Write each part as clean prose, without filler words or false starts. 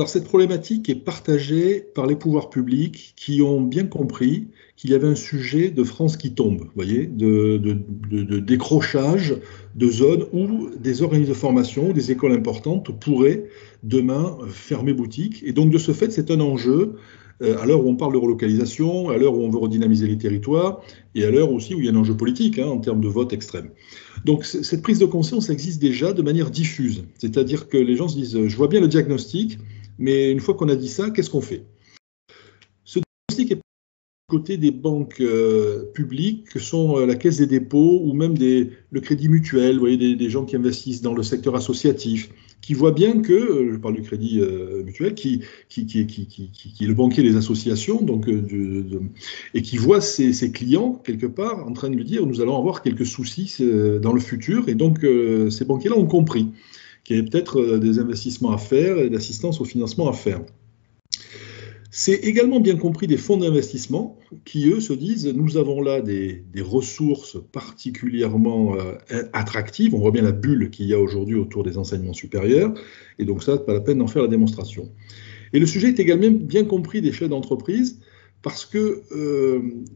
Alors cette problématique est partagée par les pouvoirs publics qui ont bien compris qu'il y avait un sujet de France qui tombe, vous voyez, de décrochage de zones où des organismes de formation, des écoles importantes pourraient demain fermer boutique. Et donc de ce fait, c'est un enjeu à l'heure où on parle de relocalisation, à l'heure où on veut redynamiser les territoires et à l'heure aussi où il y a un enjeu politique en termes de vote extrême. Donc cette prise de conscience existe déjà de manière diffuse, c'est-à-dire que les gens se disent, je vois bien le diagnostic, mais une fois qu'on a dit ça, qu'est-ce qu'on fait? Ce diagnostic est côté des banques publiques que sont la Caisse des dépôts ou même le Crédit Mutuel, vous voyez, des gens qui investissent dans le secteur associatif, qui voient bien que, je parle du Crédit Mutuel, qui est le banquier des associations, donc, et qui voit ses clients, quelque part, en train de lui dire, nous allons avoir quelques soucis dans le futur, et donc ces banquiers-là ont compris qu'il y avait peut-être des investissements à faire et d'assistance au financement à faire. C'est également bien compris des fonds d'investissement qui, eux, se disent, nous avons là des ressources particulièrement attractives. On voit bien la bulle qu'il y a aujourd'hui autour des enseignements supérieurs. Et donc ça, pas la peine d'en faire la démonstration. Et le sujet est également bien compris des chefs d'entreprise parce que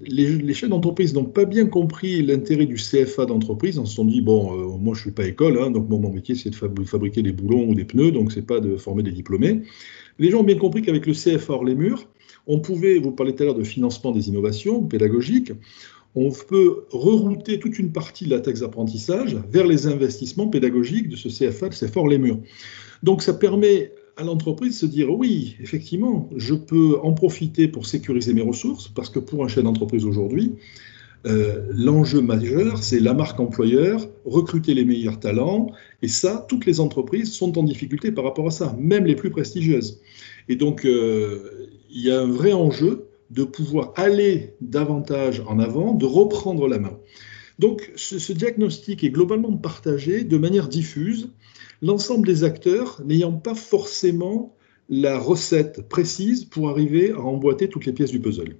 les chefs d'entreprise n'ont pas bien compris l'intérêt du CFA d'entreprise. Ils se sont dit, bon, moi je ne suis pas école, donc mon métier c'est de fabriquer des boulons ou des pneus, donc ce n'est pas de former des diplômés. Les gens ont bien compris qu'avec le CFA hors les murs, on pouvait, vous parlez tout à l'heure de financement des innovations pédagogiques, on peut rerouter toute une partie de la taxe d'apprentissage vers les investissements pédagogiques de ce CFA, le CFA hors les murs. Donc ça permet à l'entreprise de se dire, oui, effectivement, je peux en profiter pour sécuriser mes ressources, parce que pour un chef d'entreprise aujourd'hui, l'enjeu majeur, c'est la marque employeur, recruter les meilleurs talents, et ça, toutes les entreprises sont en difficulté par rapport à ça, même les plus prestigieuses. Et donc, il y a un vrai enjeu de pouvoir aller davantage en avant, de reprendre la main. Donc, ce diagnostic est globalement partagé de manière diffuse, l'ensemble des acteurs n'ayant pas forcément la recette précise pour arriver à emboîter toutes les pièces du puzzle.